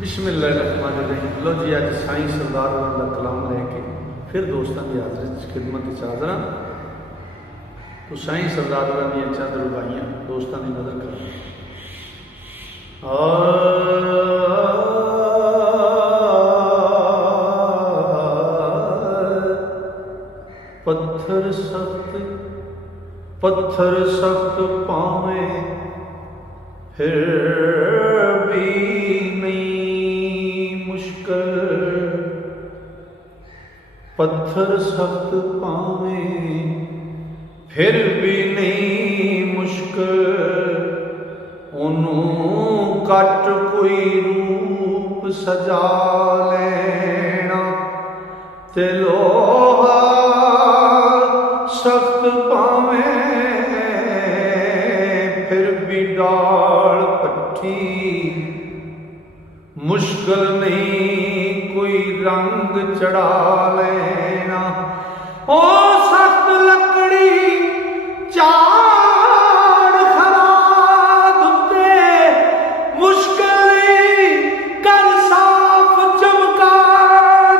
बिस्मिल्लाहिर्रहमानिर्रहीम। लो जी, अज साईं सरदार होरां दा कलाम लैके फिर दोस्तों की हाजरत खिदमत हाज़र हाँ। तो साईं सरदार होरां दी चंद रुबाइयां दोस्तों की नज़र कर। पत्थर सख्त पावे फिर भी नहीं मुश्किल, पत्थर सख्त पावे फिर भी नहीं मुश्किल, उन्हों कट कोई रूप सजा लेना ते लोहा सख्त पावे फिर भी डाल पट्टी मुश्किल नहीं कोई रंग चढ़ा लेना। ओ सख्त लकड़ी चार खराद उत्ते मुश्किल नहीं कर साफ चमका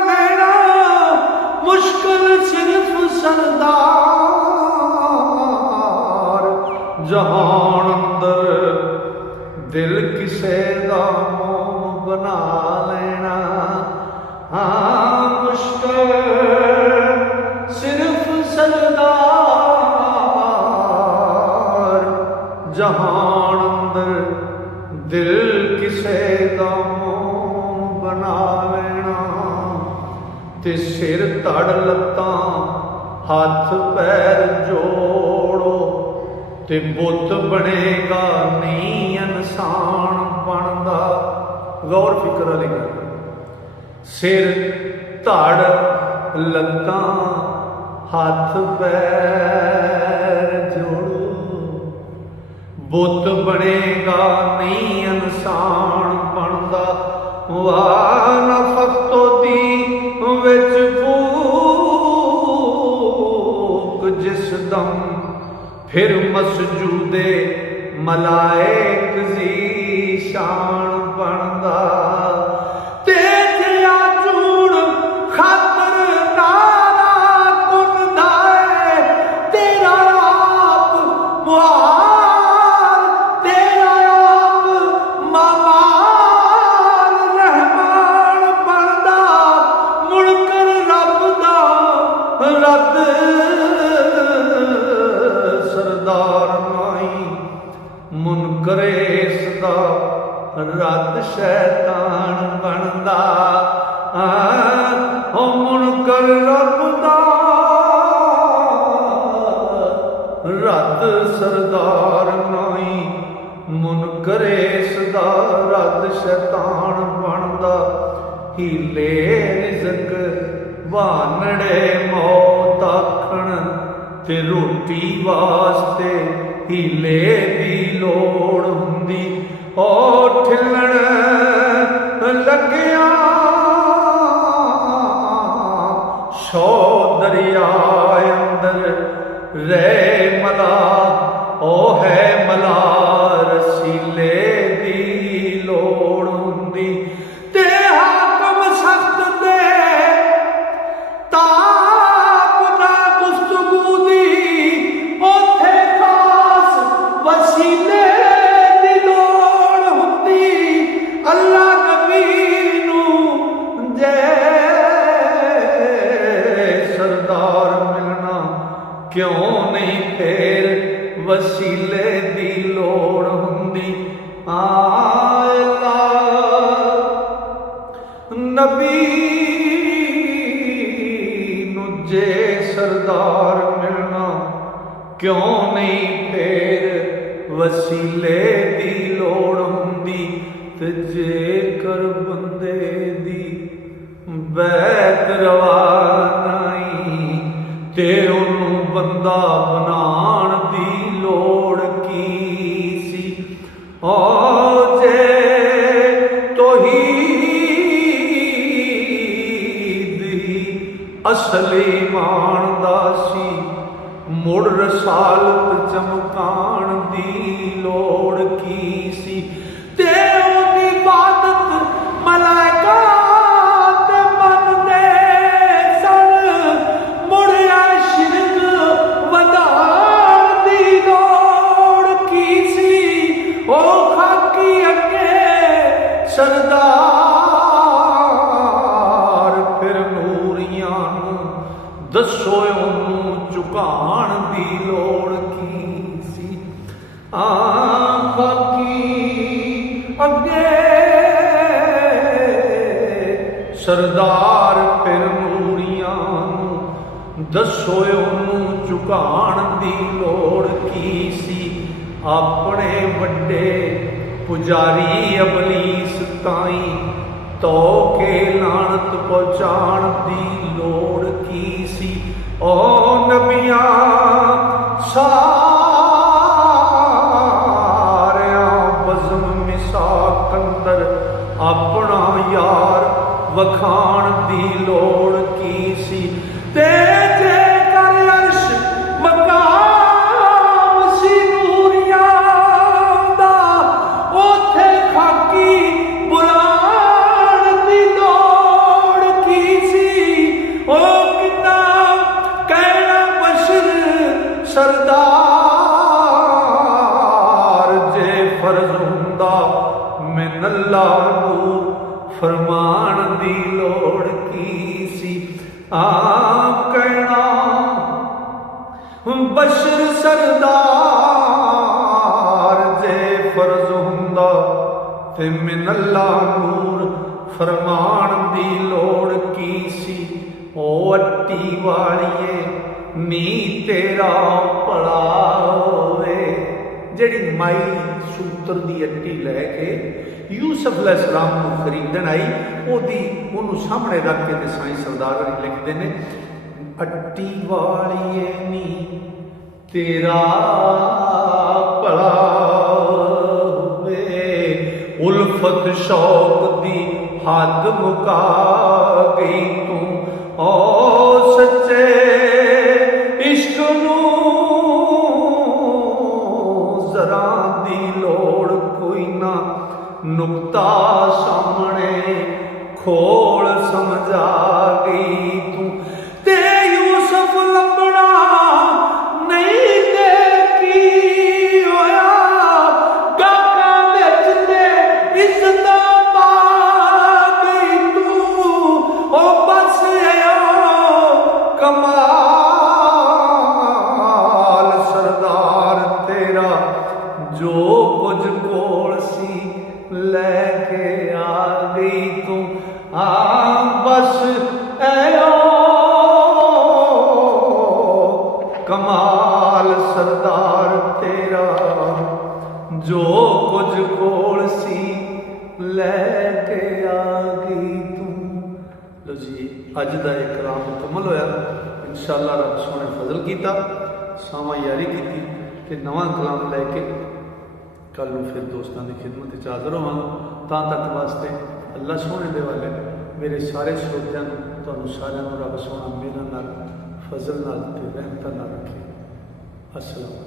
लेना, मुश्किल सिर्फ सरदार जहान अंदर दिल किसे दा मोह बना लेना। हाँ, मुश्किल सिर्फ सरदार जहान अंदर दिल किसे दा मोह बना लेना। ते सिर तड़ लत्तां हाथ पैर जोड़ो ते बुत बनेगा नहीं इंसान बनदा। गौर फिक्र वाली गल, सिर धड़ लत्तां हाथ पैर जोड़ो बुत बनेगा नहीं इंसान बनदा। वाह नफतो दी विच फूक जिस दम फिर मसजूदे मलाइक जी शान बनदा। तेज या चूड़ खातर नारा कुंदा है तेरा आप मुहार, तेरा आप ममार रहमान बनदा। मुड़कर रब दा रद सरदार नाई मुनकरे सदा रद शैतान बनदा। ओ मुनकर रब दा रद सरदार नाई मुनकरे सदा रद शैतान बनदा। हीले रिज़क वानड़े मौत आखण ते रोटी वास्ते हीले दी लोड़ हुंदी। ओ ठिलण लग्या शौ दरिया अंदर रे मला, ओ है मला रसीले दी लोड़ हुंदी। ते हाकम सख्त दे ताप ना गुफ्तगू दी, ओथे खास वसीले दी लोड़ हुंदी। अल्लाह नबी नूं जे सरदार मिलना क्यों नहीं फिर वसीले दी लोड़ हुंदी। अल्लाह नबी नूं जे सरदार मिलना क्यों नहीं फिर वसीले दी लोड़ हुंदी। ते जेकर बंदे दी बैत रवा नहीं ते उन्हों बंदा बनाण दी लोड़ की सी। ओ जे तौहीद ही असली मानदा सी मुड़ रसालत चमकाण दी लोड़ की सी। ते ओदी इबादत सरदार फिर नूरियां नूं दसो ओनू झुकाण दी लोड़ की सी। बाकी अगे सरदार फिर नूरियां नूं दसो ओनू झुकाण दी लोड़ की सी। अपने वड्डे पुजारी अबलीस ताई तो के लानत पहुंचाण दी लोड़ की सी। ओ नबियां सारियां बज़म मिसाक अंदर अपना यार वखाण दी लोड़ की सी। ते जे कर अर्श मकाम सी नूरियां दा ओथे खाकी बुलाण दी लोड़ की सी। ओ किन्ना कहना बशर सरदार जे फर्ज हुंदा मिनल्ला नूर फरमान दी लोड़ की सी। कहना बशर सरदार जे फर्ज हुंदा ते मिनल्ला नूर फरमान दी लोड़ की सी। ओ अट्टी वालिए नी तेरा भला होवे। जेड़ी माई सूत्र दी अट्टी लैके यूसुफ अलैहिस्सलाम को खरीदन आई ओनू सामने रख के ते साईं सरदार लिखते हैं अट्टी वालिए नी तेरा भला होवे। उल्फत शौक दी हद मुका गई तू ओ सच्चे इश्क नूं जरा दी लोड़ कोई ना नुक्ता सामने खोल समझा गई तू। ते यूसुफ लभना नहीं देखी होया गाका विच ते इज्जत पा गई तू। ओ बस आयो कमाल सरदार तेरा जो कुछ कोल सी लेके आ गई तू। बस आयो कमाल सरदार तेरा जो कुछ कोल सी लेके आ गई तू। लो जी अज का एक कलाम मुकम्मल होया। इंशाअल्लाह रब सोने फजल किया सावा यारी की ते नवा कलाम लैके कल फिर दोस्तों की खिदमत हाजिर होवांगा। तां तक वास्ते अल्लाह सोने दे वाले मेरे सारे श्रोतियां तुहानूं सारिआं नूं रब सोना मेहर नाल फजल नाल ते रहमत नाल रखे। अस्सलाम।